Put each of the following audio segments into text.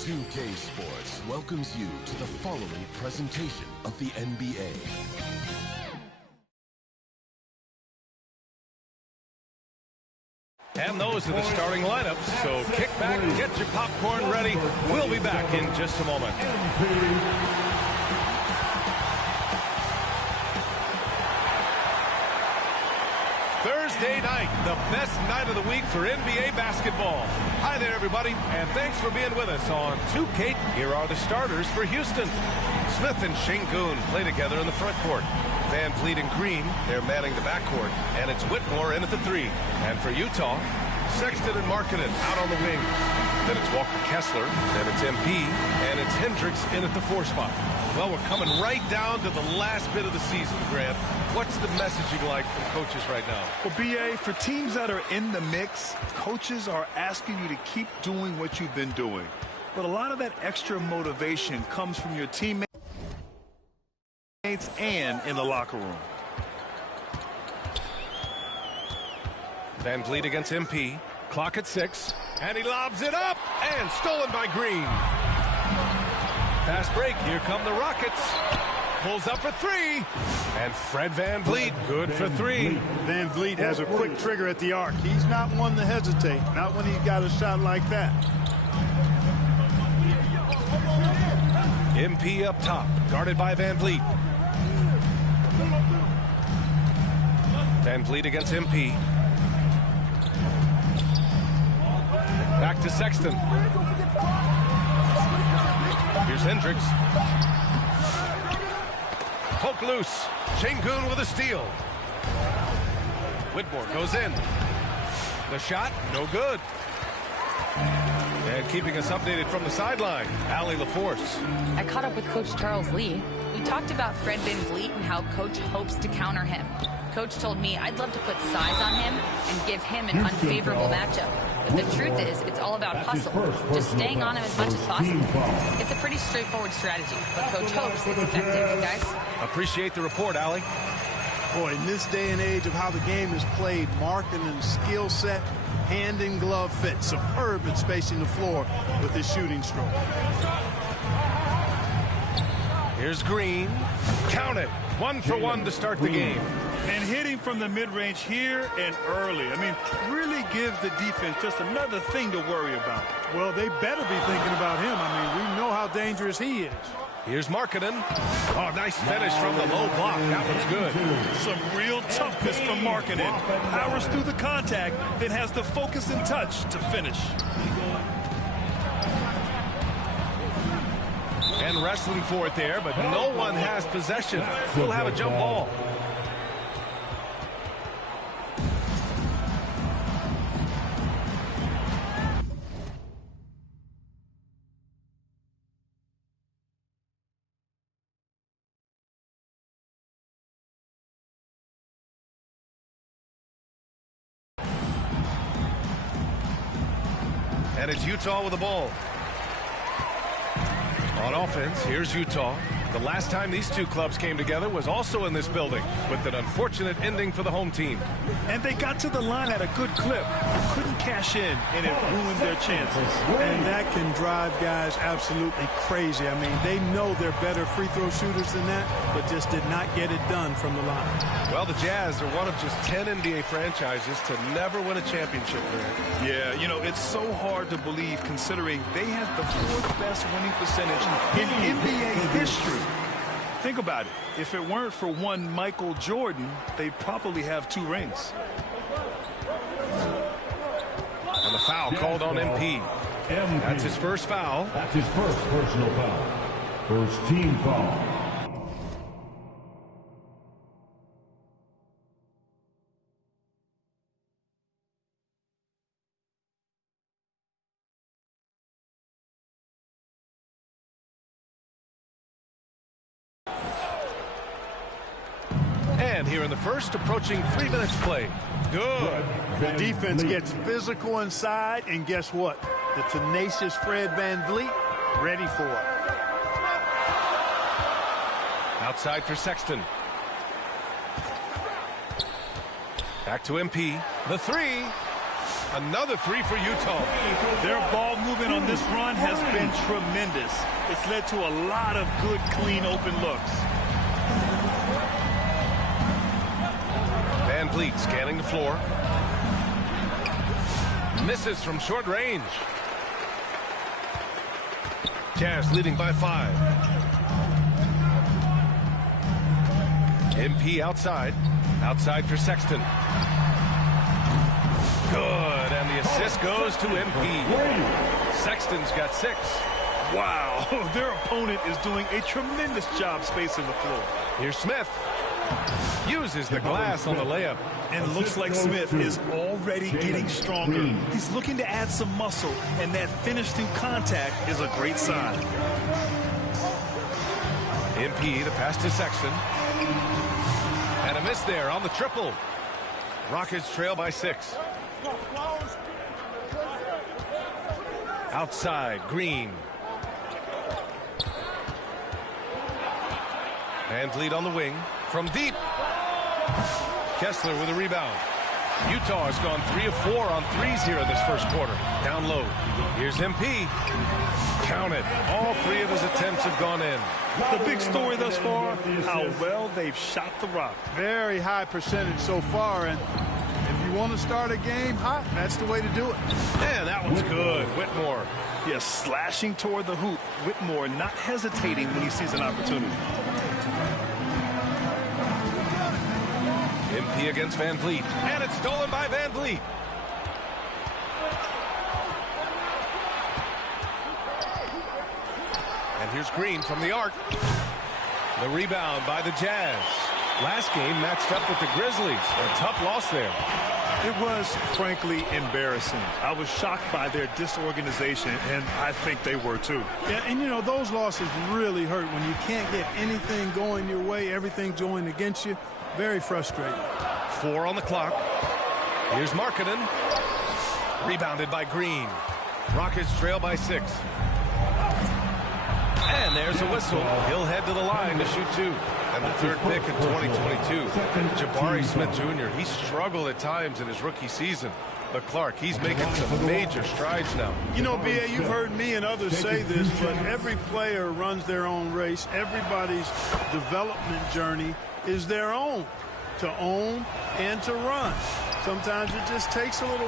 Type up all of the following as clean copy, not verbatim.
2K Sports welcomes you to the following presentation of the NBA. And those are the starting lineups, so kick back, get your popcorn ready. We'll be back in just a moment. Thursday night, the best night of the week for NBA basketball. Hi there, everybody, and thanks for being with us on 2K. Here are the starters for Houston. Smith and Şengün play together in the front court. Van Vliet and Green, they're manning the backcourt, and it's Whitmore in at the 3. And for Utah, Sexton and Markkanen out on the wings. Then it's Walker Kessler, then it's MP, and it's Hendricks in at the 4 spot. Well, we're coming right down to the last bit of the season, Grant. What's the messaging like from coaches right now? Well, B.A., for teams that are in the mix, coaches are asking you to keep doing what you've been doing. But a lot of that extra motivation comes from your teammates and in the locker room. Van Vliet against MP. Clock at 6. And he lobs it up. And stolen by Green. Fast break. Here come the Rockets. Pulls up for 3. And Fred Van Vliet, good for 3. Van Vliet has a quick trigger at the arc. He's not one to hesitate. Not when he's got a shot like that. MP up top. Guarded by Van Vliet. Van Vliet against MP. Back to Sexton. Here's Hendricks. Poke loose. Şengün with a steal. Whitmore goes in. The shot, no good. And keeping us updated from the sideline, Allie LaForce. I caught up with Coach Charles Lee. We talked about Fred Van Vliet and how Coach hopes to counter him. Coach told me I'd love to put size on him and give him an unfavorable matchup. But the truth is, it's all about hustle, just staying on him as much as possible. It's a pretty straightforward strategy, but Coach hopes it's effective, guys. Appreciate the report, Allie. Boy, in this day and age of how the game is played, Markkanen's skill set, hand and glove fit, superb at spacing the floor with his shooting stroke. Here's Green. Count it. 1 for 1 to start the game. And hitting from the mid-range here and early. I mean, really gives the defense just another thing to worry about. Well, they better be thinking about him. I mean, we know how dangerous he is. Here's Markkanen. Oh, nice finish from the low block. That one's good. Some real toughness from Markkanen. Powers through the contact, then has the focus and touch to finish. And wrestling for it there, but no one has possession. We'll have a jump ball. And it's Utah with the ball. On offense, here's Utah. The last time these two clubs came together was also in this building, with an unfortunate ending for the home team. And they got to the line at a good clip. Couldn't cash in, and it ruined their chances. And that can drive guys absolutely crazy. I mean, they know they're better free throw shooters than that, but just did not get it done from the line. Well, the Jazz are one of just 10 NBA franchises to never win a championship. Yeah, you know, it's so hard to believe considering they had the 4th best winning percentage in NBA history. Think about it. If it weren't for one Michael Jordan, they'd probably have 2 rings. And the foul called on MP. That's his first foul. That's his first personal foul. First team foul. And here in the first, approaching 3 minutes play. Good. The defense gets physical inside, and guess what? The tenacious Fred Van Vliet ready for it. Outside for Sexton. Back to MP. The 3. Another three for Utah. Their ball movement on this run has been tremendous. It's led to a lot of good, clean, open looks. Van Vliet scanning the floor. Misses from short range. Jazz leading by 5. MP outside. Outside for Sexton. Good, and the assist goes to MP. Sexton's got 6. Wow, their opponent is doing a tremendous job spacing the floor. Here's Smith. Uses the glass on the layup. And it looks like Smith is already getting stronger. He's looking to add some muscle, and that finish through contact is a great sign. MP, the pass to Sexton. And a miss there on the triple. Rockets trail by 6. Outside, Green. Van Vliet on the wing. From deep. Kessler with a rebound. Utah has gone 3 of 4 on threes here in this first quarter. Down low. Here's MP. Count it. All 3 of his attempts have gone in. The big story thus far, how well they've shot the rock. Very high percentage so far, and if you want to start a game hot, that's the way to do it. Man, that one's good. Whitmore. Yes, slashing toward the hoop. Whitmore not hesitating when he sees an opportunity. MP against Van Vliet. And it's stolen by Van Vliet. And here's Green from the arc. The rebound by the Jazz. Last game matched up with the Grizzlies. A tough loss there. It was, frankly, embarrassing. I was shocked by their disorganization, and I think they were too. Yeah, and you know, those losses really hurt when you can't get anything going your way, everything's going against you. Very frustrating. 4 on the clock. Here's Markkanen. Rebounded by Green. Rockets trail by 6. And there's a whistle. He'll head to the line to shoot 2. And the 3rd pick in 2022. Jabari Smith Jr., he struggled at times in his rookie season. But Clark, he's making some major strides now. You know, B.A., you've heard me and others say this, but every player runs their own race. Everybody's development journey is their own, to own and to run. Sometimes it just takes a little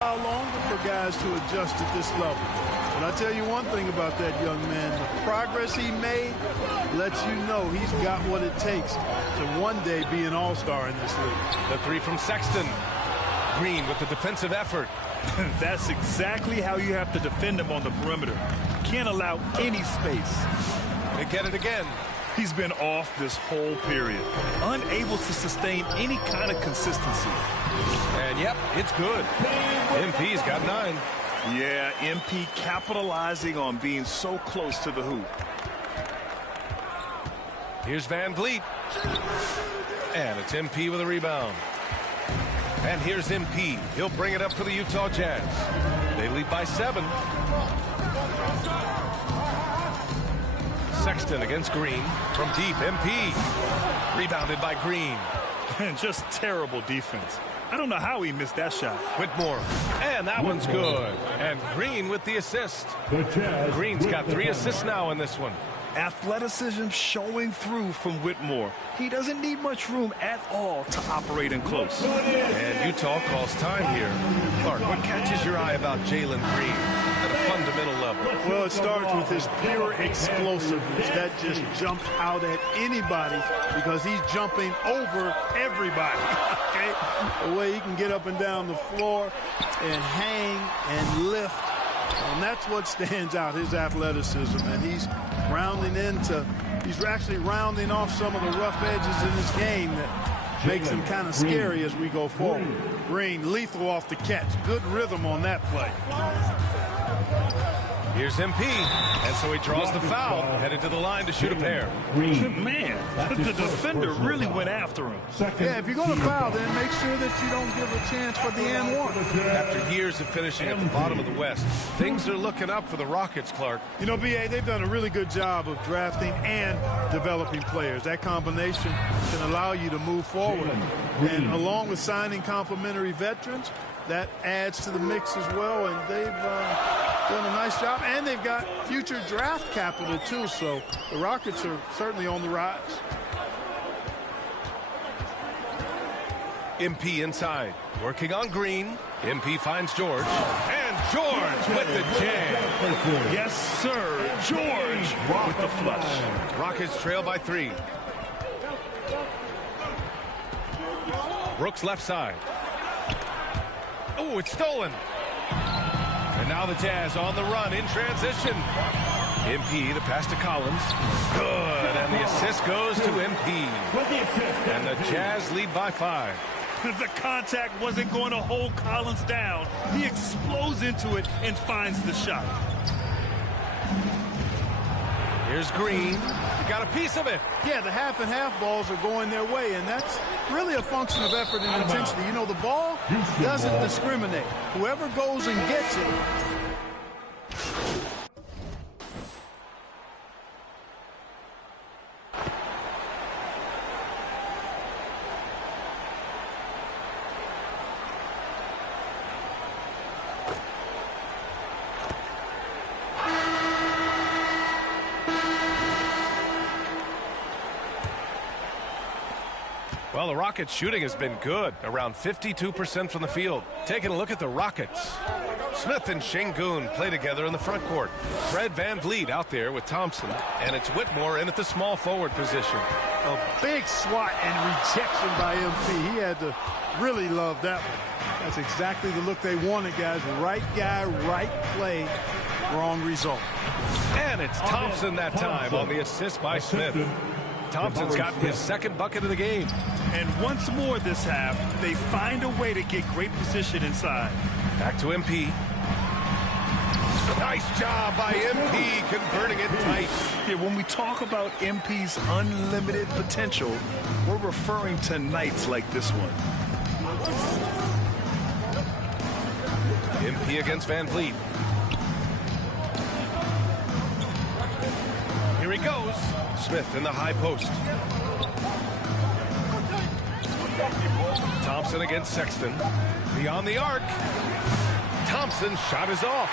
while longer for guys to adjust at this level. But I tell you one thing about that young man, the progress he made lets you know he's got what it takes to one day be an all-star in this league. The 3 from Sexton. Green with the defensive effort. That's exactly how you have to defend him on the perimeter. Can't allow any space. They get it again. He's been off this whole period, unable to sustain any kind of consistency. And yep, it's good. MP's got 9. Yeah, MP capitalizing on being so close to the hoop. Here's Van Vliet. And it's MP with a rebound. And here's MP. He'll bring it up for the Utah Jazz. They lead by 7. Sexton against Green. From deep, MP. Rebounded by Green. And just terrible defense. I don't know how he missed that shot. Whitmore. And that one's good. And Green with the assist. Green's got 3 assists now in this one. Athleticism showing through from Whitmore. He doesn't need much room at all to operate in close. And Utah calls time here. Clark, what catches your eye about Jalen Green at a fundamental level? Well, it starts with his pure explosiveness. That just jumps out at anybody because he's jumping over everybody. Okay? The way he can get up and down the floor and hang and lift. And that's what stands out, his athleticism. And he's actually rounding off some of the rough edges in his game that makes him kind of scary as we go forward. Green, lethal off the catch. Good rhythm on that play. Here's MP, and so he draws the foul, headed to the line to shoot a pair. Man, the defender really went after him. Yeah, if you're going to foul, then make sure that you don't give a chance for the and one. After years of finishing at the bottom of the West, things are looking up for the Rockets, Clark. You know, B.A., they've done a really good job of drafting and developing players. That combination can allow you to move forward. And along with signing complementary veterans, that adds to the mix as well. And they've done a nice job. And they've got future draft capital, too. So the Rockets are certainly on the rise. MP inside, working on Green. MP finds George, and George with the jam. Yes, sir. George with the flush. Rockets trail by 3. Brooks left side. Oh, it's stolen. And now the Jazz on the run in transition. MP, the pass to Collins. Good, and the assist goes to MP. And the Jazz lead by 5. The contact wasn't going to hold Collins down. He explodes into it and finds the shot. Here's Green. He got a piece of it. Yeah, the half and half balls are going their way, and that's really a function of effort and intensity. You know, the ball doesn't discriminate. Whoever goes and gets it. Well, the Rockets' shooting has been good, around 52% from the field. Taking a look at the Rockets. Smith and Şengün play together in the front court. Fred VanVleet out there with Thompson, and it's Whitmore in at the small forward position. A big swat and rejection by MP. He had to really love that one. That's exactly the look they wanted, guys. Right guy, right play, wrong result. And it's Thompson that time on the assist by Smith. Thompson's gotten his second bucket of the game. And once more this half, they find a way to get great position inside. Back to MP. Nice job by MP converting it tight. Yeah, when we talk about MP's unlimited potential, we're referring to nights like this one. MP against VanVleet. Here he goes. Smith in the high post. Thompson against Sexton. Beyond the arc. Thompson's shot is off.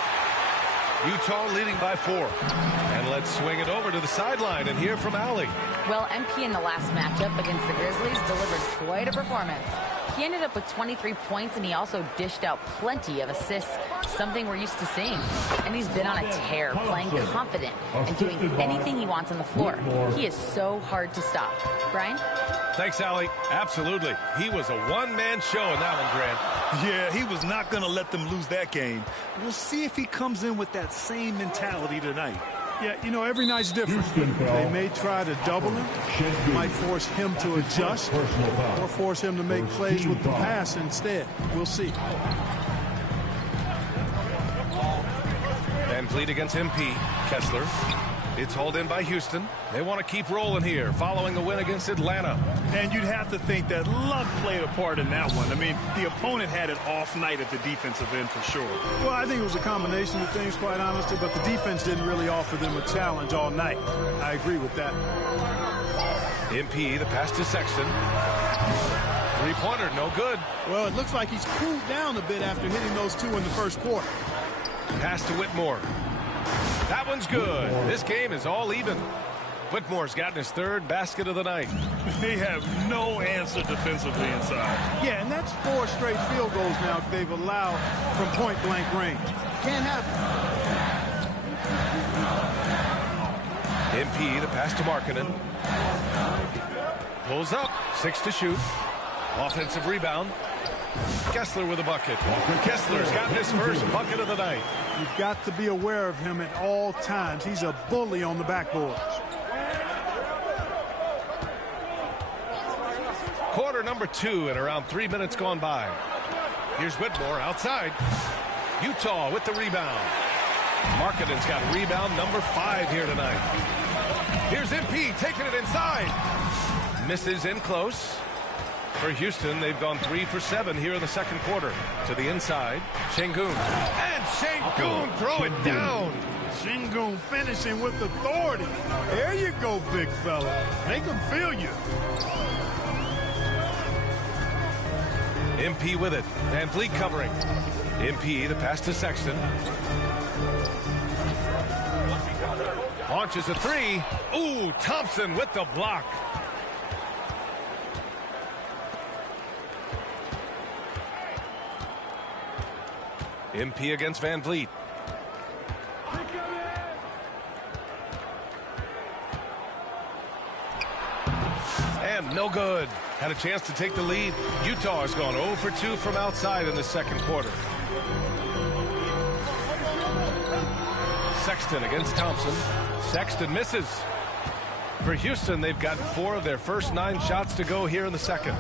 Utah leading by 4. And let's swing it over to the sideline and hear from Allie. Well, MP in the last matchup against the Grizzlies delivered quite a performance. He ended up with 23 points, and he also dished out plenty of assists, something we're used to seeing. And he's been on a tear, playing confident and doing anything he wants on the floor. He is so hard to stop. Brian? Thanks, Allie. Absolutely. He was a one-man show in that one, Grant. Yeah, he was not going to let them lose that game. We'll see if he comes in with that same mentality tonight. Yeah, you know, every night's different. They may try to double him, might force him to adjust, or force him to make plays with the pass instead. We'll see. VanVleet against MP. Kessler. It's hauled in by Houston. They want to keep rolling here following the win against Atlanta. And you'd have to think that luck played a part in that one. I mean, the opponent had an off night at the defensive end for sure. Well, I think it was a combination of things, quite honestly, but the defense didn't really offer them a challenge all night. I agree with that. MP, the pass to Sexton. Three-pointer, no good. Well, it looks like he's cooled down a bit after hitting those 2 in the first quarter. Pass to Whitmore. That one's good. This game is all even. Whitmore's gotten his 3rd basket of the night. They have no answer defensively inside. Yeah, and that's 4 straight field goals now they've allowed from point-blank range. Can't happen. MP, the pass to Markkanen. Pulls up, 6 to shoot. Offensive rebound. Kessler with a bucket. Kessler's gotten his first bucket of the night. You've got to be aware of him at all times. He's a bully on the backboards. Quarter number 2 and around 3 minutes gone by. Here's Whitmore outside. Utah with the rebound. Markkanen's got rebound number 5 here tonight. Here's MP taking it inside. Misses in close. For Houston, they've gone 3 for 7 here in the second quarter. To the inside, Sengun. And Sengun throw it down. Sengun finishing with authority. There you go, big fella. Make them feel you. MP with it. Van Vliet covering. MP, the pass to Sexton. Launches a 3. Ooh, Thompson with the block. MP against Van Vliet. And no good. Had a chance to take the lead. Utah has gone 0 for 2 from outside in the second quarter. Sexton against Thompson. Sexton misses. For Houston, they've gotten 4 of their first 9 shots to go here in the second.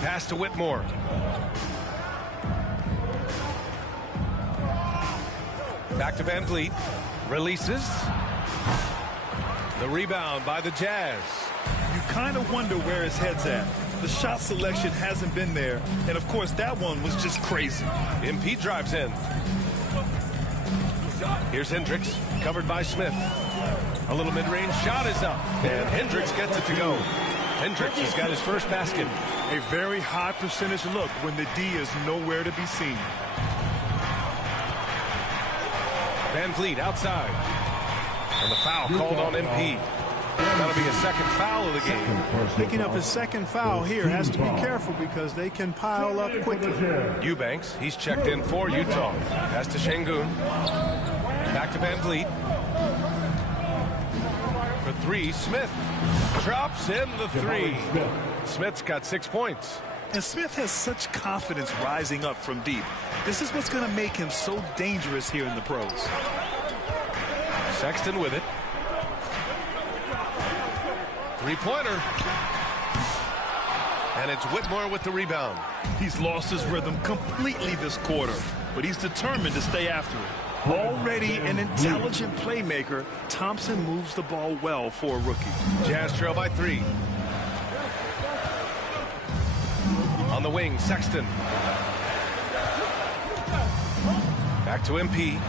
Pass to Whitmore. Back to Van Vliet. Releases. The rebound by the Jazz. You kind of wonder where his head's at. The shot selection hasn't been there. And, of course, that one was just crazy. MP drives in. Here's Hendricks, covered by Smith. A little mid-range shot is up, and Hendricks gets it to go. Hendricks has got his first basket. A very high percentage look when the D is nowhere to be seen. Van Vliet outside. And the foul called on MP. That'll be a second foul of the game. Picking up his second foul here. Has to be careful because they can pile up quickly. Eubanks, he's checked in for Utah. Pass to Sengun. Back to Van Vliet. For 3, Smith drops in the 3. Smith's got 6 points. And Smith has such confidence rising up from deep. This is what's going to make him so dangerous here in the pros. Sexton with it. 3-pointer. And it's Whitmore with the rebound. He's lost his rhythm completely this quarter, but he's determined to stay after it. Already an intelligent playmaker, Thompson moves the ball well for a rookie. Jazz trail by 3. On the wing, Sexton. Back to MP.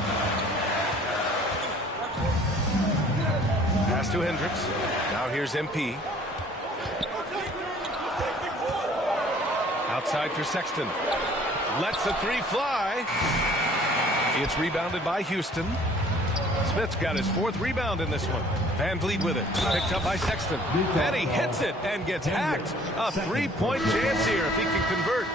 Pass to Hendricks. Now here's MP. Outside for Sexton. Lets the 3 fly. It's rebounded by Houston. Smith's got his 4th rebound in this one. Van Vliet with it. Picked up by Sexton. And he hits it and gets hacked. A 3-point chance here if he can convert.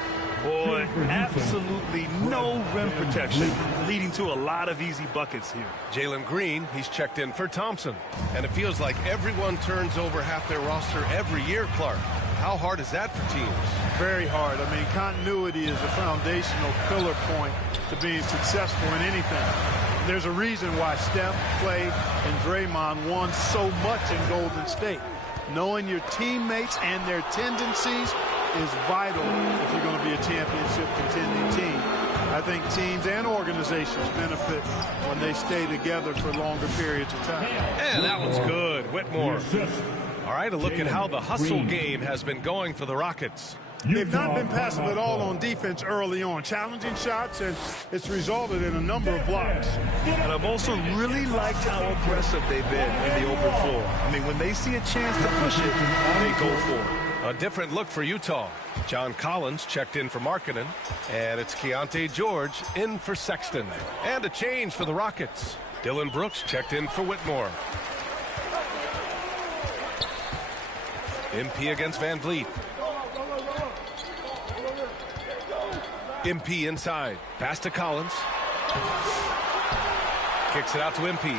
Boy, absolutely no rim protection, leading to a lot of easy buckets here. Jalen Green, he's checked in for Thompson. And it feels like everyone turns over half their roster every year, Clark. How hard is that for teams? Very hard. I mean, continuity is a foundational pillar point to being successful in anything. There's a reason why Steph, Clay, and Draymond won so much in Golden State. Knowing your teammates and their tendencies is vital if you're going to be a championship contending team. I think teams and organizations benefit when they stay together for longer periods of time. And that one's good. Whitmore. All right, a look at how the hustle game has been going for the Rockets. They've not been passive at all on defense early on. Challenging shots, and it's resulted in a number of blocks. And I've also really liked how aggressive they've been in the open floor. I mean, when they see a chance to push it, they go for it. A different look for Utah. John Collins checked in for Markkanen, and it's Keontae George in for Sexton. And a change for the Rockets. Dylan Brooks checked in for Whitmore. MP against Van Vliet. MP inside. Pass to Collins. Kicks it out to MP.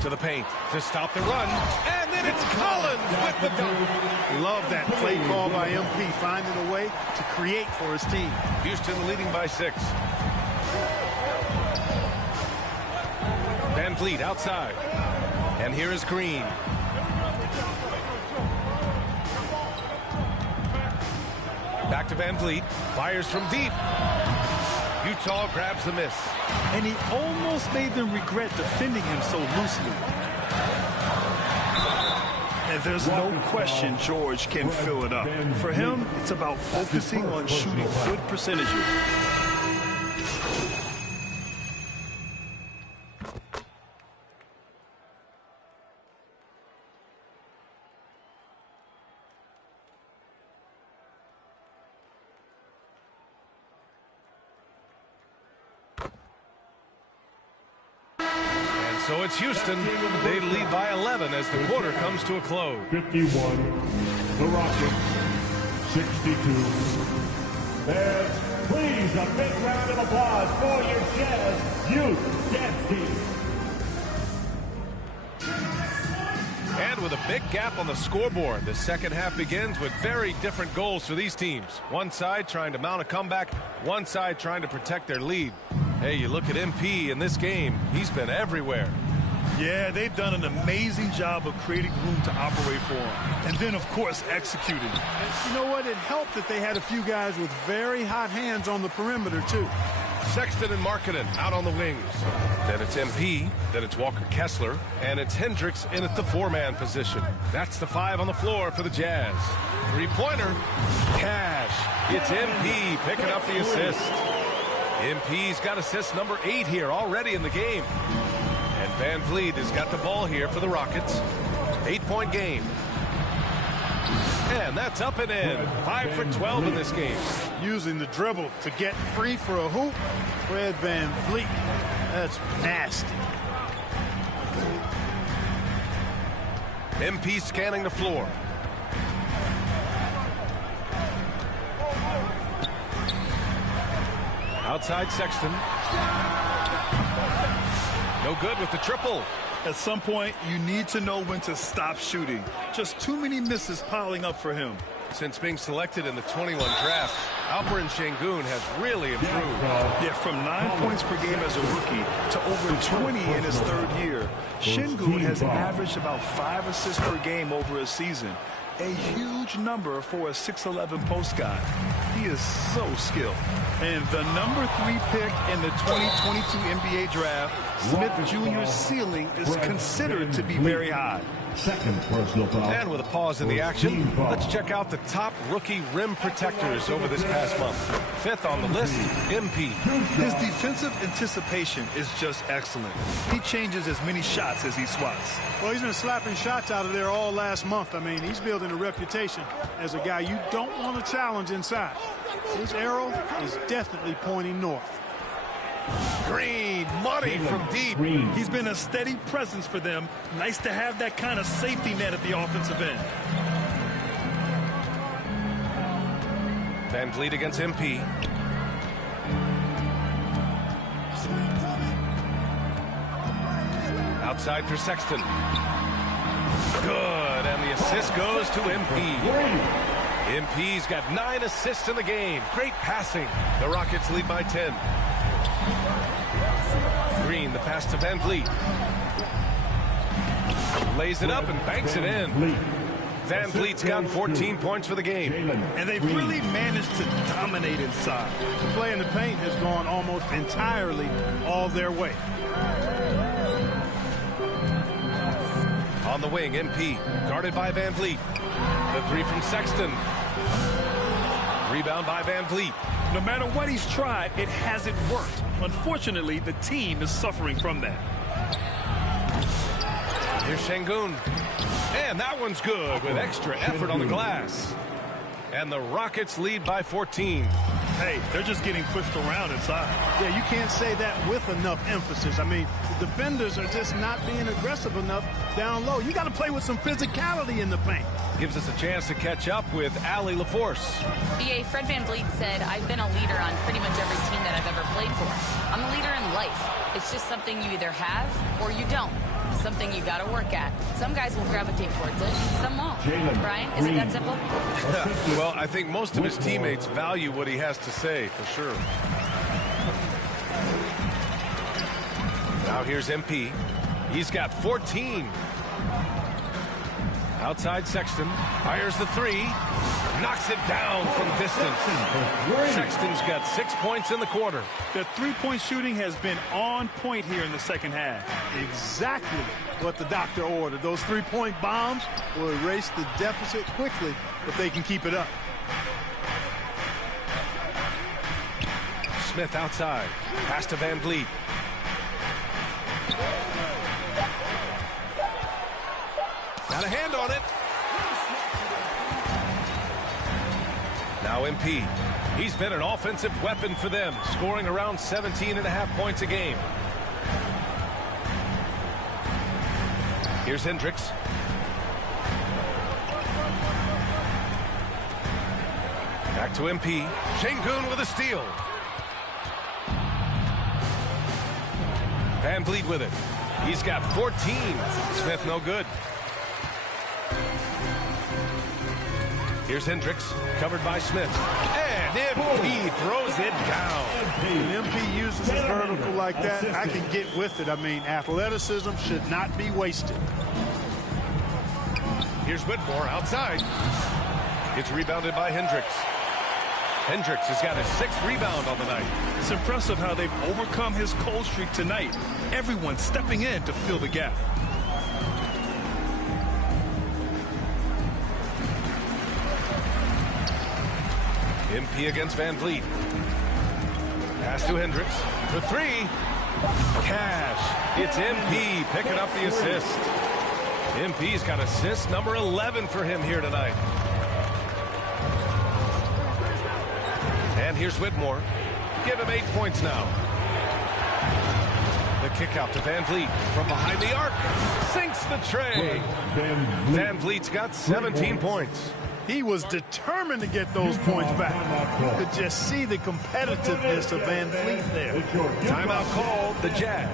To the paint to stop the run. And then it's Collins with the dunk. Love that play call by MP, finding a way to create for his team. Houston leading by 6. Van Vliet outside. And here is Green. Back to Van Vliet. Fires from deep. Utah grabs the miss. And he almost made them regret defending him so loosely. And there's no question George can fill it up. For him, it's about focusing on shooting good percentages. So it's Houston. They lead by 11 as the quarter comes to a close. 51, the Rockets, 62. Bears, please, a big round of applause for your Jazz Youth Dance Team. And with a big gap on the scoreboard, the second half begins with very different goals for these teams. One side trying to mount a comeback, one side trying to protect their lead. Hey, you look at MP in this game, he's been everywhere. Yeah, they've done an amazing job of creating room to operate for him. And then, of course, executing. And you know what? It helped that they had a few guys with very hot hands on the perimeter, too. Sexton and Markkanen out on the wings. Then it's MP, then it's Walker Kessler, and it's Hendricks in at the four-man position. That's the 5 on the floor for the Jazz. Three-pointer, Cash. It's MP picking up the assist. MP's got assist number 8 here already in the game. And Van Vliet has got the ball here for the Rockets. 8-point game. And that's up and in. 5 for 12 in this game. Using the dribble to get free for a hoop. Fred Van Vliet. That's nasty. MP scanning the floor. Outside Sexton. No good with the triple. At some point, you need to know when to stop shooting. Just too many misses piling up for him. Since being selected in the 21 draft, Alperen Sengun has really improved. Yeah, from 9 points per game as a rookie to over 20 in his third year. Sengun has averaged about 5 assists per game over a season. A huge number for a 6'11 post guy. He is so skilled. And the number 3 pick in the 2022 NBA draft, Smith Jr.'s ceiling is considered to be very high. Second personal foul. And with a pause in the action, let's check out the top rookie rim protectors over this past month. 5th on the list, MP. His defensive anticipation is just excellent. He changes as many shots as he swats. Well, he's been slapping shots out of there all last month. I mean, he's building a reputation as a guy you don't want to challenge inside. His arrow is definitely pointing north. Green, money from deep. He's been a steady presence for them. Nice to have that kind of safety net at the offensive end. Van Vliet against MP. Outside for Sexton. Good, and the assist goes to MP. MP's got 9 assists in the game. Great passing. The Rockets lead by 10. Green, the pass to Van Vliet. Lays it up and banks it in. Van Vliet's got 14 points for the game. And they've really managed to dominate inside. The play in the paint has gone almost entirely all their way. On the wing, MP, guarded by Van Vliet. The 3 from Sexton. Rebound by Van Vliet. No matter what he's tried, it hasn't worked. Unfortunately, the team is suffering from that. Here's Sengun. And that one's good with extra effort on the glass. And the Rockets lead by 14. Hey, they're just getting pushed around inside. Yeah, you can't say that with enough emphasis. I mean, the defenders are just not being aggressive enough down low. You got to play with some physicality in the paint. Gives us a chance to catch up with Allie LaForce. BA, Fred Van Vliet said, I've been a leader on pretty much every team that I've ever played for. I'm a leader in life. It's just something you either have or you don't. Something you got to work at. Some guys will gravitate towards it, some won't. Brian, is it that simple? Well, I think most of his teammates value what he has to say, for sure. Now here's MP. He's got 14. Outside Sexton. Fires the 3. knocks it down from distance. Sexton's got 6 points in the quarter. The three-point shooting has been on point here in the second half. Exactly what the doctor ordered. Those three-point bombs will erase the deficit quickly if they can keep it up. Smith outside. Pass to Van Vliet. Got a hand on it. Now MP. He's been an offensive weapon for them, scoring around 17.5 points a game. Here's Hendricks. Back to MP. Şengün with a steal. Van Vliet with it. He's got 14. Smith no good. Here's Hendricks, covered by Smith. And MP throws it down. When MP uses his vertical like that, I can get with it. I mean, athleticism should not be wasted. Here's Whitmore outside. It's rebounded by Hendricks. Hendricks has got his 6th rebound on the night. It's impressive how they've overcome his cold streak tonight. Everyone stepping in to fill the gap. MP against Van Vliet. Pass to Hendricks for 3. Cash. It's MP picking up the assist. MP's got assist number 11 for him here tonight. And here's Whitmore. Give him 8 points now. The kick out to Van Vliet from behind the arc. Sinks the tray. Van Vliet's got 17 points. He was determined to get those points back. You could just see the competitiveness of Van Vliet there. Timeout called, the Jazz.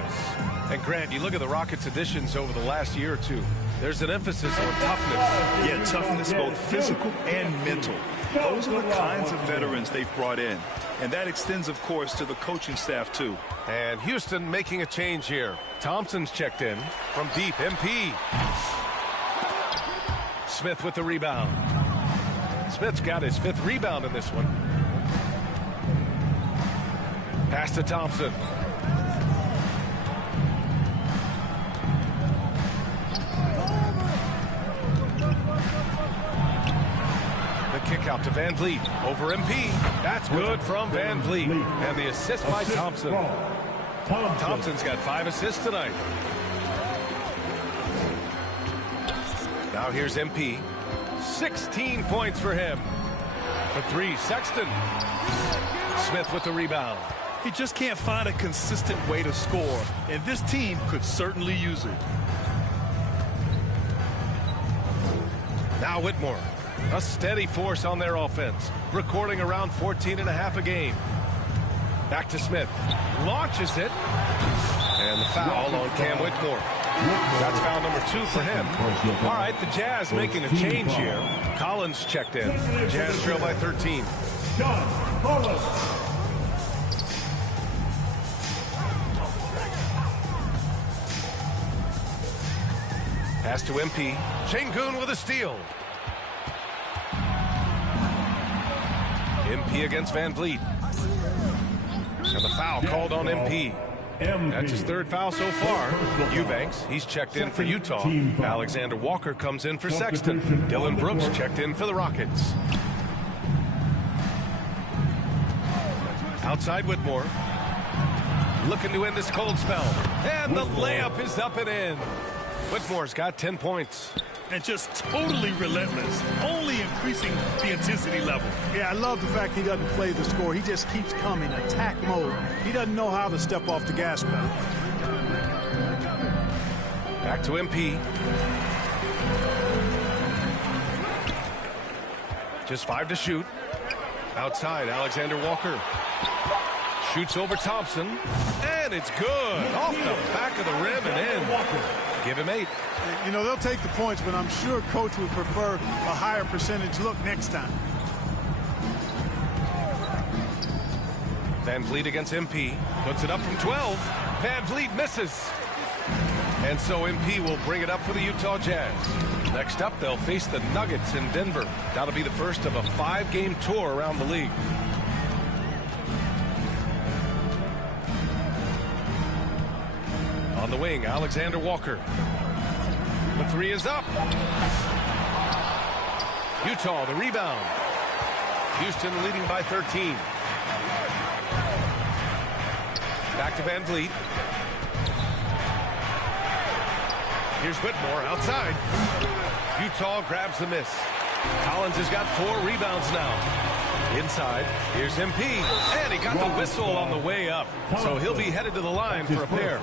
And Grant, you look at the Rockets' additions over the last year or two. There's an emphasis on toughness. Yeah, toughness, both physical and mental. Those are the kinds of veterans they've brought in. And that extends, of course, to the coaching staff, too. And Houston making a change here. Thompson's checked in from deep. MP. Smith with the rebound. Smith's got his 5th rebound in this one. Pass to Thompson. The kick out to Van Vliet over MP. That's good from Van Vliet. And the assist by Thompson. Thompson's got 5 assists tonight. Now here's MP. 16 points for him. For 3, Sexton. Smith with the rebound. He just can't find a consistent way to score, and this team could certainly use it. Now Whitmore. A steady force on their offense. Recording around 14.5 a game. Back to Smith. Launches it. And the foul on Cam Whitmore. That's foul number 2 for him. All right, the Jazz making a change here. Collins checked in. Jazz trail by 13. John Collins. Pass to MP. Şengün with a steal. MP against Van Vliet. And the foul called on MP. That's his 3rd foul so far. Eubanks, he's checked in for Utah. Alexander Walker comes in for Sexton. Dillon Brooks checked in for the Rockets. Outside Whitmore. Looking to end this cold spell. And the layup is up and in. Whitmore's got 10 points. And just totally relentless, only increasing the intensity level. Yeah, I love the fact he doesn't play the score. He just keeps coming, attack mode. He doesn't know how to step off the gas pedal. Back to MP. Just 5 to shoot. Outside, Alexander Walker. Shoots over Thompson. And it's good. Off the back of the rim and in. Give him 8. You know, they'll take the points, but I'm sure coach would prefer a higher percentage look next time. Van Vliet against MP. Puts it up from 12. Van Vliet misses. And so MP will bring it up for the Utah Jazz. Next up, they'll face the Nuggets in Denver. That'll be the first of a 5-game tour around the league. On the wing, Alexander Walker. The three is up. Utah, the rebound. Houston leading by 13. Back to Van Vliet. Here's Whitmore outside. Utah grabs the miss. Collins has got 4 rebounds now. Inside, here's MP, and he got the whistle on the way up. So he'll be headed to the line for a pair.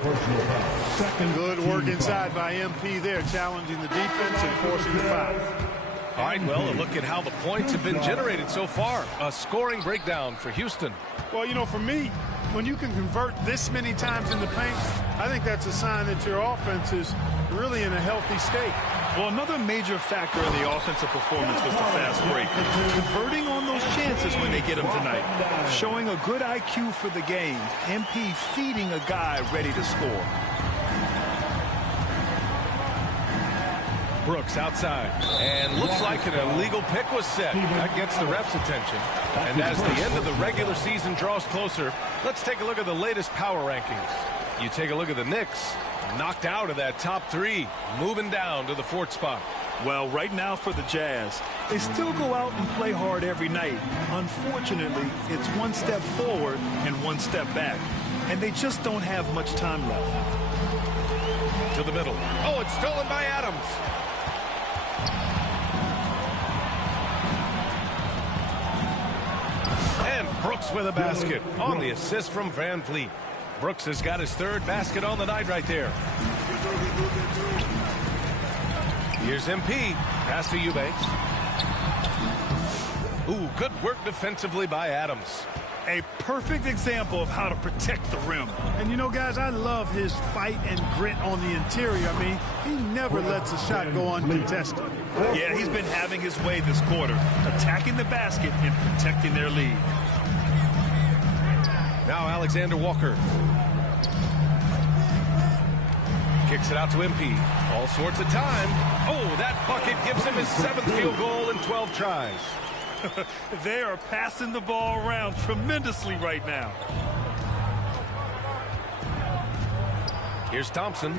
Good work inside by MP there, challenging the defense and forcing the foul. All right, well, a look at how the points have been generated so far. A scoring breakdown for Houston. Well, you know, for me, when you can convert this many times in the paint, I think that's a sign that your offense is really in a healthy state. Well, another major factor in the offensive performance was the fast break. Converting on those chances when they get them tonight. Showing a good IQ for the game. MP feeding a guy ready to score. Brooks outside. And looks like an illegal pick was set. That gets the ref's attention. And as the end of the regular season draws closer, let's take a look at the latest power rankings. You take a look at the Knicks. Knocked out of that top 3, moving down to the 4th spot. Well, right now for the Jazz, they still go out and play hard every night. Unfortunately, it's 1 step forward and 1 step back, and they just don't have much time left. To the middle. Oh, it's stolen by Adams. And Brooks with a basket on the assist from Van Vliet. Brooks has got his 3rd basket on the night right there. Here's MP. Pass to Eubanks. Ooh, good work defensively by Adams. A perfect example of how to protect the rim. And, you know, guys, I love his fight and grit on the interior. I mean, he never lets a shot go uncontested. Yeah, he's been having his way this quarter, attacking the basket and protecting their lead. Now Alexander Walker. Kicks it out to MP. All sorts of time. Oh, that bucket gives him his 7th field goal in 12 tries. They are passing the ball around tremendously right now. Here's Thompson.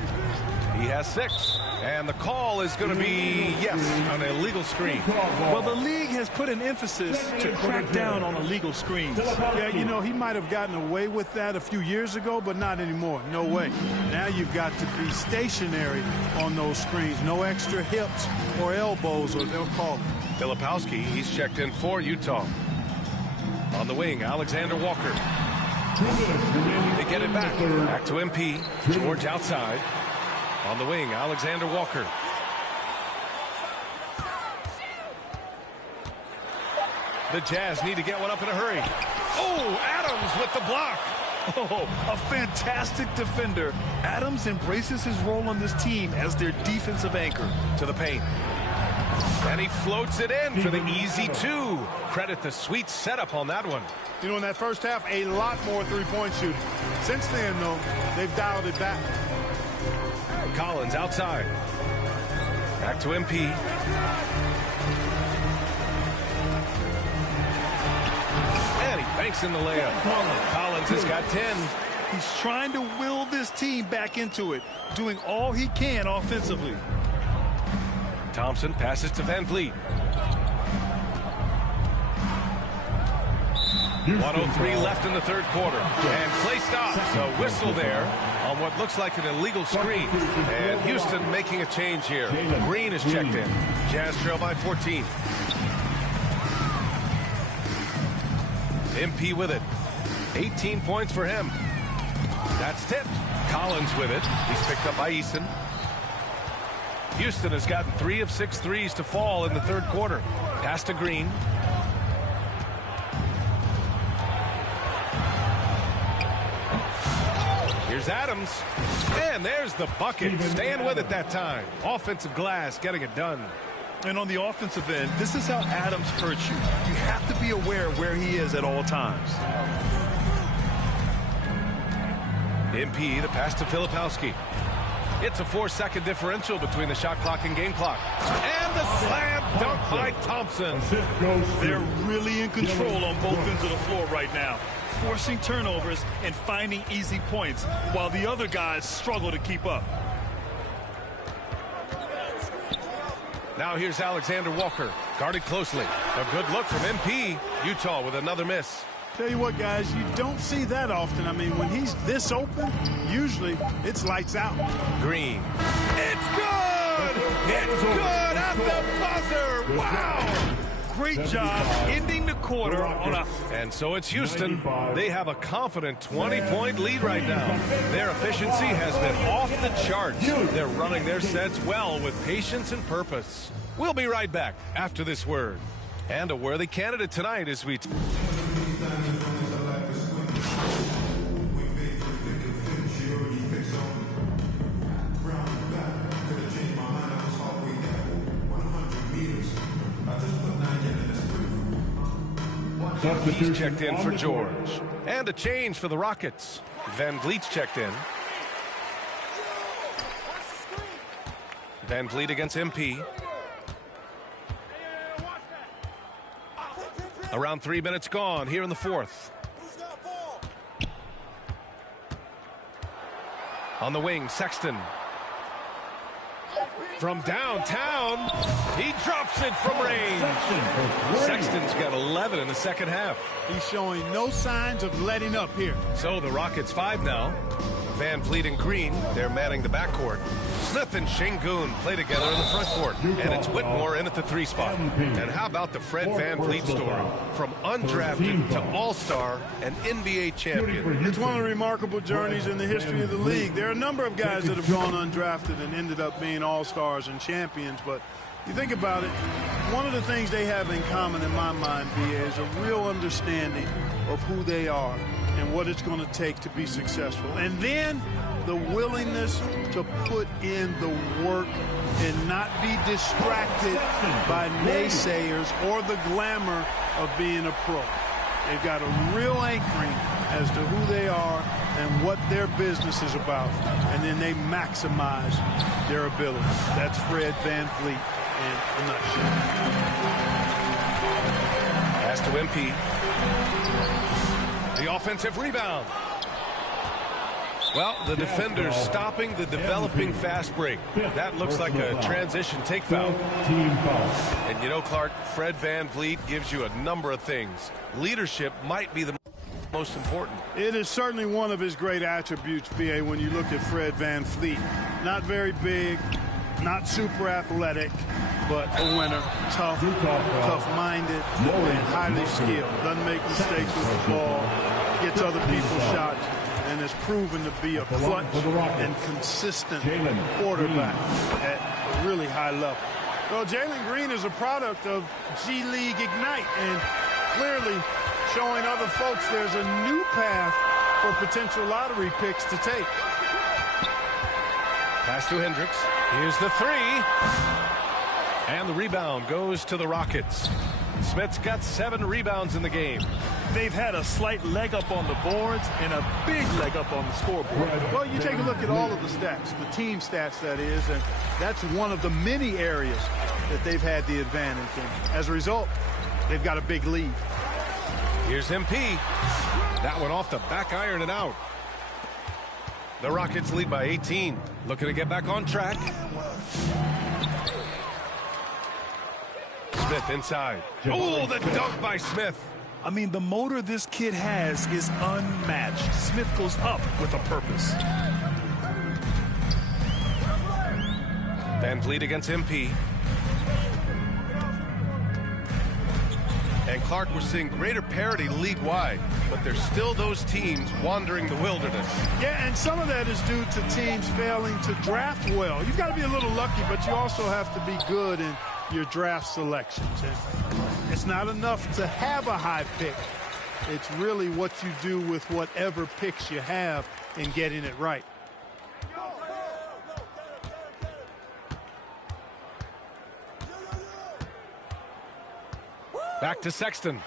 He has 6. And the call is going to be, yes, an illegal screen. Well, the league has put an emphasis to crack down on illegal screens. Yeah, you know, he might have gotten away with that a few years ago, but not anymore. No way. Now you've got to be stationary on those screens. No extra hips or elbows, or they'll call it. Filipowski, he's checked in for Utah. On the wing, Alexander Walker. They get it back. Back to MP. George outside. On the wing, Alexander Walker. The Jazz need to get one up in a hurry. Oh, Adams with the block. Oh, a fantastic defender. Adams embraces his role on this team as their defensive anchor. To the paint. And he floats it in for the easy 2. Credit the sweet setup on that one. You know, in that first half, a lot more three-point shooting. Since then, though, they've dialed it back. Collins outside. Back to MP. And he banks in the layup. Collins has got 10. He's trying to will this team back into it, doing all he can offensively. Thompson passes to Van Vliet. 1:03 left in the 3rd quarter. And play stops. A whistle there on what looks like an illegal screen. And Houston making a change here. Green is checked in. Jazz trail by 14. MP with it. 18 points for him. That's tipped. Collins with it. He's picked up by Eason. Houston has gotten 3 of 6 threes to fall in the 3rd quarter. Pass to Green. Here's Adams. And there's the bucket. Staying with it that time. Offensive glass getting it done. And on the offensive end, this is how Adams hurts you. You have to be aware where he is at all times. MP, the pass to Filipowski. It's a 4-second differential between the shot clock and game clock. And the slam dunk by Thompson. They're really in control on both ends of the floor right now, forcing turnovers and finding easy points while the other guys struggle to keep up. Now here's Alexander Walker, guarded closely. A good look from MP. Utah with another miss. Tell you what, guys, you don't see that often. I mean, when he's this open, usually it's lights out. Green. It's good! It's good at the buzzer! Wow! Great job ending the quarter on a... And so it's Houston. They have a confident 20-point lead right now. Their efficiency has been off the charts. They're running their sets well with patience and purpose. We'll be right back after this word. And a worthy candidate tonight as we... He's checked in for George. And a change for the Rockets. Van Vliet's checked in. Van Vliet against MP. Around 3 minutes gone here in the fourth. On the wing, Sexton. From downtown, he drops it from range. Sexton's got 11 in the second half. He's showing no signs of letting up here. So the Rockets 5 now. Van Vliet and Green, they're manning the backcourt. Smith and Şengün play together in the front court. And it's Whitmore in at the 3 spot. And how about the Fred Van Vliet story? From undrafted to all-star and NBA champion. It's one of the remarkable journeys in the history of the league. There are a number of guys that have gone undrafted and ended up being all-stars and champions. But you think about it, one of the things they have in common in my mind, B.A., is a real understanding of who they are and what it's going to take to be successful. And then the willingness to put in the work and not be distracted by naysayers or the glamour of being a pro. They've got a real anchoring as to who they are and what their business is about, and then they maximize their ability. That's Fred Van Vliet in a nutshell. Pass to MP. The offensive rebound. Well, the defender's stopping the developing fast break. That looks like a transition take foul. And you know, Clark, Fred Van Vliet gives you a number of things. Leadership might be the most important. It is certainly one of his great attributes, B.A., when you look at Fred Van Vliet. Not very big, not super athletic, but a winner, tough-minded, and highly skilled. Doesn't make mistakes with the ball, gets other people's shots, and has proven to be a clutch and consistent quarterback at a really high level. Well, Jalen Green is a product of G League Ignite, and clearly showing other folks there's a new path for potential lottery picks to take. Pass to Hendricks. Here's the 3. And the rebound goes to the Rockets. Smith's got 7 rebounds in the game. They've had a slight leg up on the boards and a big leg up on the scoreboard. Well, you take a look at all of the stats, the team stats, that is, and that's one of the many areas that they've had the advantage in. As a result, they've got a big lead. Here's MP. That one off the back iron and out. The Rockets lead by 18. Looking to get back on track. Smith inside. Oh, the dunk by Smith. I mean, the motor this kid has is unmatched. Smith goes up with a purpose. Van Vliet against MP. And Clark, we're seeing greater parity league-wide, but there's still those teams wandering the wilderness. Yeah, and some of that is due to teams failing to draft well. You've got to be a little lucky, but you also have to be good in your draft selections. And it's not enough to have a high pick. It's really what you do with whatever picks you have and getting it right. Back to Sexton.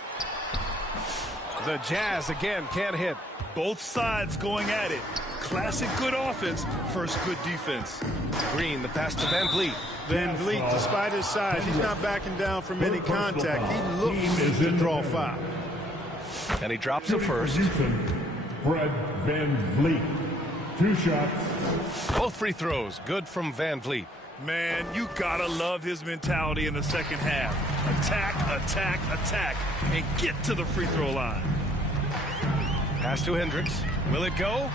The Jazz again can't hit. Both sides going at it. Classic good offense, first good defense. Green, the pass to Van Vliet. Van Vliet, despite his size, he's not backing down from any contact. He looks to draw foul. And he drops it first. Fred Van Vliet. 2 shots. Both free throws good from Van Vliet. Man, you gotta love his mentality in the second half. Attack, attack, attack, and get to the free throw line. Pass to Hendricks. Will it go?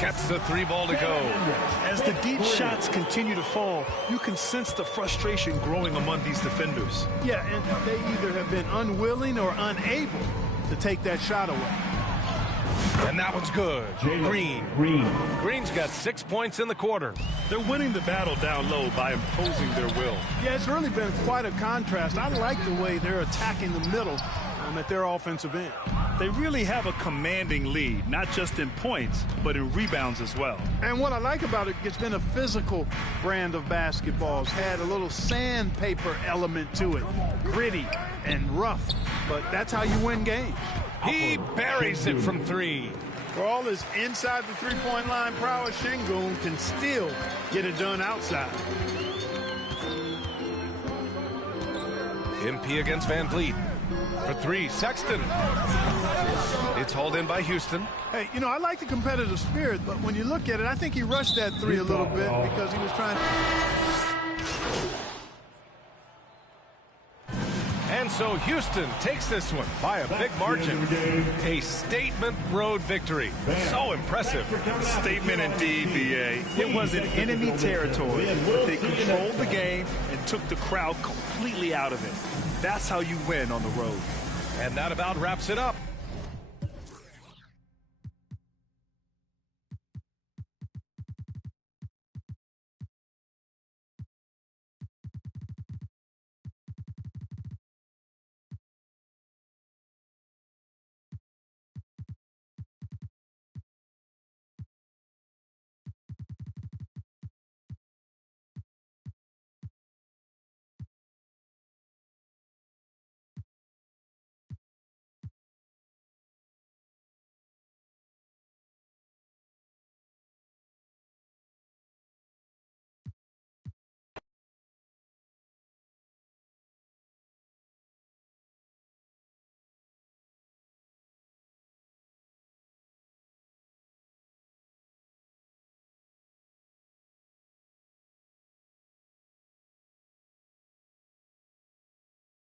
Gets the 3 ball to go. As the deep shots continue to fall, you can sense the frustration growing among these defenders. Yeah, and they either have been unwilling or unable to take that shot away. And that one's good. Green. Green's got 6 points in the quarter. They're winning the battle down low by imposing their will. Yeah, it's really been quite a contrast. I like the way they're attacking the middle at their offensive end. They really have a commanding lead, not just in points, but in rebounds as well. And what I like about it, it's been a physical brand of basketball. It's had a little sandpaper element to it. Gritty and rough, but that's how you win games. He buries it from 3. For all his inside the three-point line prowess, Sengun can still get it done outside. MP against Van Vliet. For 3, Sexton. It's hauled in by Houston. Hey, you know, I like the competitive spirit, but when you look at it, I think he rushed that 3 a little bit because he was trying to... And so Houston takes this one by a big margin. A statement road victory. So impressive. Statement indeed, B.A. It was in enemy territory, but they controlled the game and took the crowd completely out of it. That's how you win on the road. And that about wraps it up.